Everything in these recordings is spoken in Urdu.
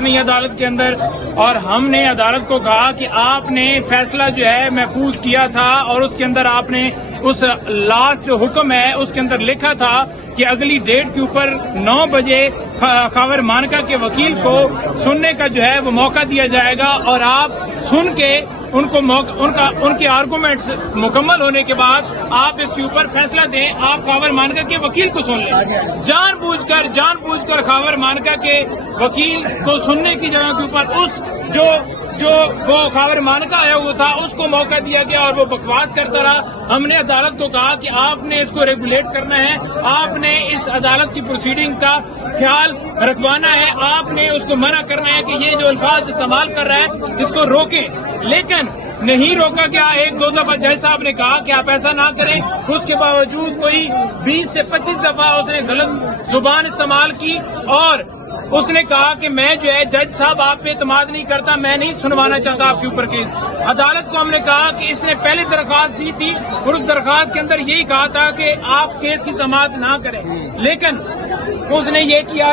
کرنی ہے عدالت کے اندر، اور ہم نے عدالت کو کہا کہ آپ نے فیصلہ جو ہے محفوظ کیا تھا اور اس کے اندر آپ نے اس لاسٹ جو حکم ہے اس کے اندر لکھا تھا کہ اگلی ڈیٹ کے اوپر 9 بجے خاور مانکا کے وکیل کو سننے کا جو ہے وہ موقع دیا جائے گا، اور آپ سن کے ان کے آرگومنٹس مکمل ہونے کے بعد آپ اس کے اوپر فیصلہ دیں۔ آپ خاور مانکا کے وکیل کو سن لیں، جان بوجھ کر خاور مانکا کے وکیل کو سننے کی جگہ کے اوپر اس جو وہ خاور مانکا آیا ہوا تھا اس کو موقع دیا گیا اور وہ بکواس کرتا رہا۔ ہم نے عدالت کو کہا کہ آپ نے اس کو ریگولیٹ کرنا ہے، آپ نے اس عدالت کی پروسیڈنگ کا خیال رکھوانا ہے، آپ نے اس کو منع کرنا ہے کہ یہ جو الفاظ استعمال کر رہا ہے اس کو روکیں، لیکن نہیں روکا گیا۔ 1-2 دفعہ جج صاحب نے کہا کہ آپ ایسا نہ کریں، اس کے باوجود کوئی 20 سے 25 دفعہ اس نے غلط زبان استعمال کی، اور اس نے کہا کہ میں جو ہے جج صاحب آپ پہ اعتماد نہیں کرتا، میں نہیں سنوانا چاہتا آپ کے اوپر کیس۔ عدالت کو ہم نے کہا کہ اس نے پہلی درخواست دی تھی اور اس درخواست کے اندر یہی کہا تھا کہ آپ کیس کی سماعت نہ کریں، لیکن اس نے یہ کیا،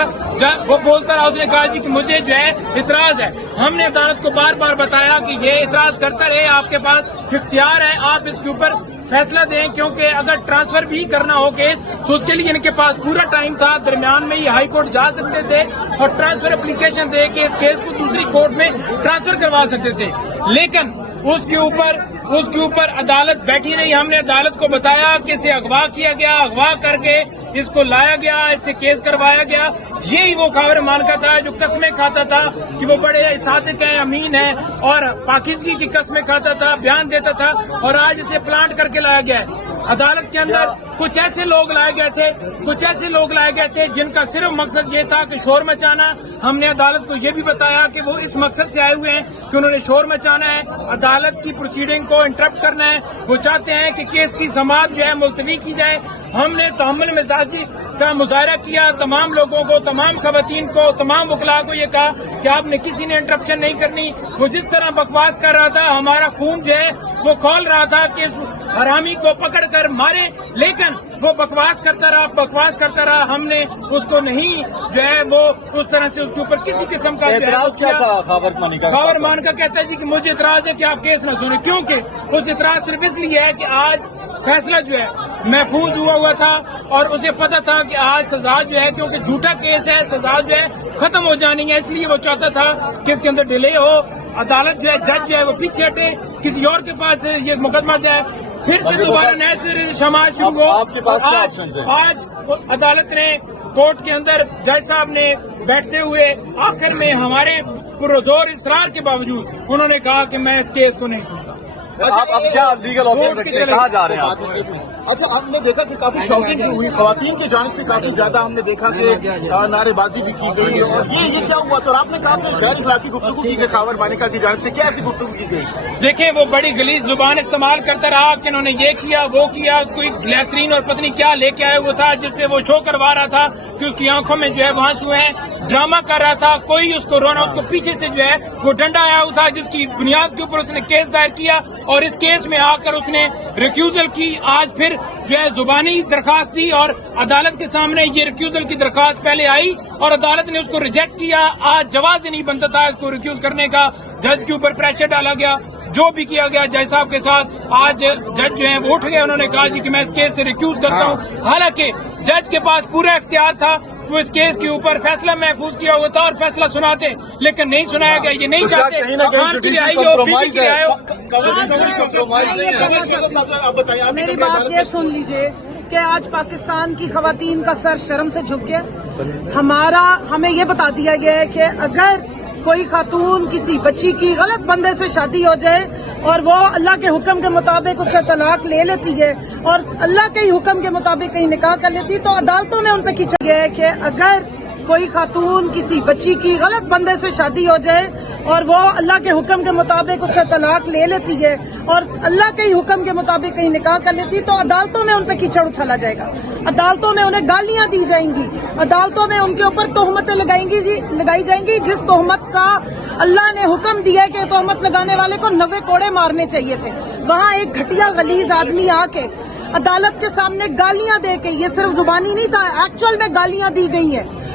وہ بولتا رہا، اس نے کہا جی کہ مجھے جو ہے اعتراض ہے۔ ہم نے عدالت کو بار بار بتایا کہ یہ اعتراض کرتا رہے، آپ کے پاس اختیار ہے، آپ اس کے اوپر فیصلہ دیں، کیونکہ اگر ٹرانسفر بھی کرنا ہو کیس تو اس کے لیے ان کے پاس پورا ٹائم تھا، درمیان میں یہ ہائی کورٹ جا سکتے تھے اور ٹرانسفر اپلیکیشن دے کے اس کیس کو دوسری کورٹ میں ٹرانسفر کروا سکتے تھے، لیکن اس کے اوپر عدالت بیٹھی رہی۔ ہم نے عدالت کو بتایا کہ اسے اغوا کیا گیا، اغوا کر کے اس کو لایا گیا، اس سے کیس کروایا گیا۔ یہی وہ خاور مانکا تھا جو قسمیں کھاتا تھا کہ وہ بڑے صادق ہیں، امین ہیں، اور پاکیزگی کی قسمیں کھاتا تھا، بیان دیتا تھا، اور آج اسے پلانٹ کر کے لایا گیا ہے۔ عدالت کے اندر کچھ ایسے لوگ لائے گئے تھے جن کا صرف مقصد یہ تھا کہ شور مچانا۔ ہم نے عدالت کو یہ بھی بتایا کہ وہ اس مقصد سے آئے ہوئے ہیں کہ انہوں نے شور مچانا ہے، عدالت کی پروسیڈنگ کو انٹرپٹ کرنا ہے، وہ چاہتے ہیں کہ کیس کی سماعت جو ہے ملتوی کی جائے۔ ہم نے تحمل مزاجی کا مظاہرہ کیا، تمام لوگوں کو، تمام خواتین کو، تمام وکلاء کو یہ کہا کہ آپ نے کسی نے انٹرپشن نہیں کرنی۔ وہ جس طرح بکواس کر رہا تھا، ہمارا خون جو ہے وہ کھول رہا تھا کہ حرامی کو پکڑ کر مارے، لیکن وہ بکواس کرتا رہا۔ ہم نے اس کو نہیں جو ہے وہ اس طرح سے اس کے اوپر کسی قسم کا اعتراض کیا تھا خاور مانکا کہتا ہے جی کہ مجھے اعتراض ہے کہ آپ کیس نہ سنیں، کیونکہ اس اعتراض صرف اس لیے ہے کہ آج فیصلہ جو ہے محفوظ ہوا تھا اور اسے پتا تھا کہ آج سزا جو ہے، کیونکہ جھوٹا کیس ہے، سزا جو ہے ختم ہو جانی ہے، اس لیے وہ چاہتا تھا کہ اس کے اندر ڈیلے ہو، عدالت جو ہے، جج جو ہے وہ پیچھے ہٹے، کسی اور کے پاس یہ مقدمہ جائے، پھر سے دوبارہ نئے سے سماعت شروع ہو۔ آج عدالت نے کورٹ کے اندر جج صاحب نے بیٹھتے ہوئے آخر میں ہمارے پرزور اصرار کے باوجود انہوں نے کہا کہ میں اس کیس کو نہیں سنتا۔ اب کیا لیگل آپشن رکھتے ہیں، کہاں جا رہے ہیں آپ؟ اچھا، ہم نے دیکھا کہ کافی شاکنگ ہوئی، خواتین کی جانب سے کافی زیادہ ہم نے دیکھا کہ نعرے بازی بھی کی گئی، اور یہ کیا ہوا تھا؟ اور آپ نے کہا کہ غیر اخلاقی گفتگو کی گئی خاور مانکا کی جانب سے، کیا ایسی گفتگو کی گئی؟ دیکھیں، وہ بڑی غلیظ زبان استعمال کرتا رہا کہ انہوں نے یہ کیا، وہ کیا، کوئی گلیسرین اور پتہ نہیں کیا لے کے آیا ہوا تھا جس سے وہ شو کروا رہا تھا کہ اس کی آنکھوں میں جو ہے وہ آنسو ہیں، ڈرامہ کر رہا تھا، کوئی اس کو رونا، اس کو پیچھے سے جو ہے وہ ڈنڈا آیا ہوا تھا جس کی بنیاد کے اوپر اس نے کیس دائر کیا، اور اس کیس میں آ کر اس نے ریکیوزل کی۔ آج پھر جو ہے زبانی درخواست دی اور عدالت کے سامنے یہ ریکیوزل کی درخواست پہلے آئی اور عدالت نے اس کو ریجیکٹ کیا۔ آج جواز ہی نہیں بنتا تھا اس کو ریکیوز کرنے کا، جج کے اوپر پریشر ڈالا گیا، جو بھی کیا گیا جج صاحب کے ساتھ۔ آج جج جو ہیں وہ اٹھ گئے، انہوں نے کہا جی کہ میں اس کیس سے ریکیوز کرتا ہوں، حالانکہ جج کے پاس پورا اختیار تھا، وہ اس کیس کے اوپر فیصلہ محفوظ کیا ہوا تھا اور فیصلہ سناتے، لیکن نہیں سنایا گیا۔ یہ نہیں چاہتے میری بات یہ سن لیجئے کہ آج پاکستان کی خواتین کا سر شرم سے جھک گیا۔ ہمیں یہ بتا دیا گیا ہے کہ اگر کوئی خاتون کسی بچی کی غلط بندے سے شادی ہو جائے اور وہ اللہ کے حکم کے مطابق اس سے طلاق لے لیتی ہے اور اللہ کے ہی حکم کے مطابق کہیں نکاح کر لیتی ہے، تو عدالتوں میں ان پہ کھینچا گیا ہے کہ اگر کوئی خاتون کسی بچی کی غلط بندے سے شادی ہو جائے اور وہ اللہ کے حکم کے مطابق اس سے طلاق لے لیتی ہے اور اللہ کے ہی حکم کے مطابق کہیں نکاح کر لیتی ہے، تو عدالتوں میں ان پہ کیچڑ اچھالا جائے گا، عدالتوں میں انہیں گالیاں دی جائیں گی، عدالتوں میں ان کے اوپر تہمتیں لگائی جائیں گی جس تہمت کا اللہ نے حکم دیا ہے کہ تہمت لگانے والے کو 90 کوڑے مارنے چاہیے تھے۔ وہاں ایک گھٹیا غلیظ آدمی آ کے عدالت کے سامنے گالیاں دے کے، یہ صرف زبانی نہیں تھا، ایکچوئل میں گالیاں دی گئی ہیں،